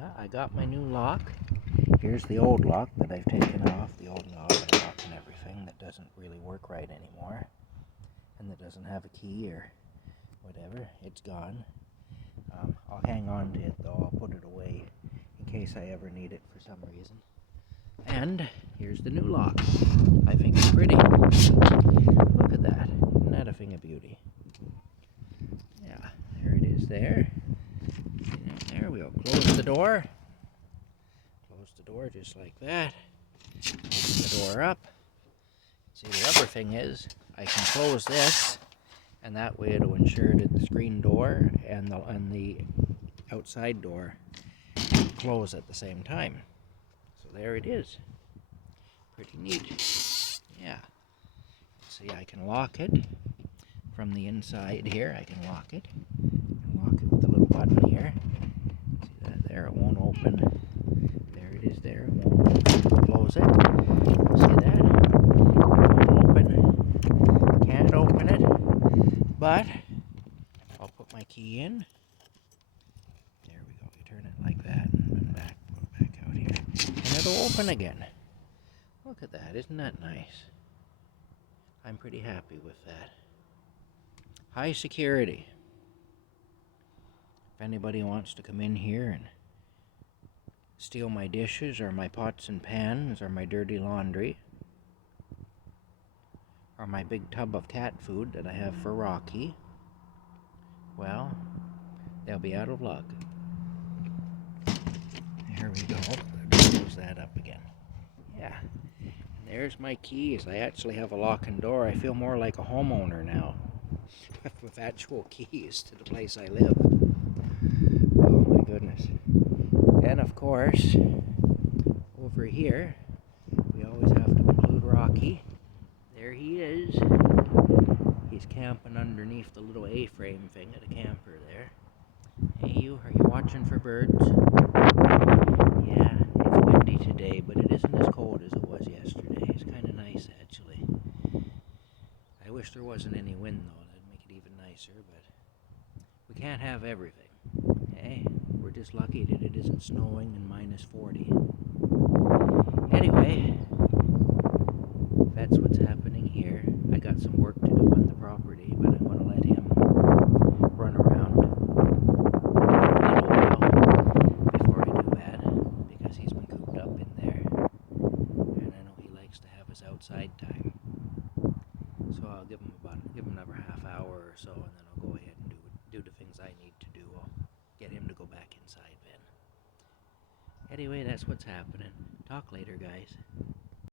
Well, I got my new lock. Here's the old lock that I've taken off, the old knob and lock and everything that doesn't really work right anymore, and that doesn't have a key or whatever. It's gone. I'll hang on to it though. I'll put it away in case I ever need it for some reason. And here's the new lock. I think it's pretty. Look at that. Isn't that a thing of beauty? Yeah, there it is there. There we'll close the door. Close the door just like that. Open the door up. See, the other thing is I can close this, and that way it'll ensure that the screen door and the outside door close at the same time. So there it is. Pretty neat. Yeah. See, I can lock it from the inside here. I can lock it. Lock it with the little button here. See that there? It won't open. There it is there. It won't open. Close it. See that? It won't open. Can't open it. But I'll put my key in. There we go. You turn it like that and back, put it back out here. And it'll open again. Look at that. Isn't that nice? I'm pretty happy with that. High security. If anybody wants to come in here and steal my dishes or my pots and pans or my dirty laundry or my big tub of cat food that I have for Rocky, well, they'll be out of luck. There we go. Close that up again. Yeah. And there's my keys. I actually have a lock and door. I feel more like a homeowner now with actual keys to the place I live. Oh my goodness. And of course, over here, we always have to include Rocky. There he is. He's camping underneath the little A-frame thing of the camper there. Hey you, are you watching for birds? Yeah, it's windy today, but it isn't as cold as it was yesterday. It's kind of nice actually. I wish there wasn't any wind though. That'd make it even nicer, but we can't have everything. Hey, we're just lucky that it isn't snowing and minus 40. Anyway, that's what's happening here. I got some work to do on the property, but I'm going to let him run around for a little while before I do that, because he's been cooped up in there, and I know he likes to have his outside time. So I'll give him another half hour or so, and then I'll go ahead and do the things I need to do. I'll get him to go back inside then. Anyway, that's what's happening. Talk later, guys.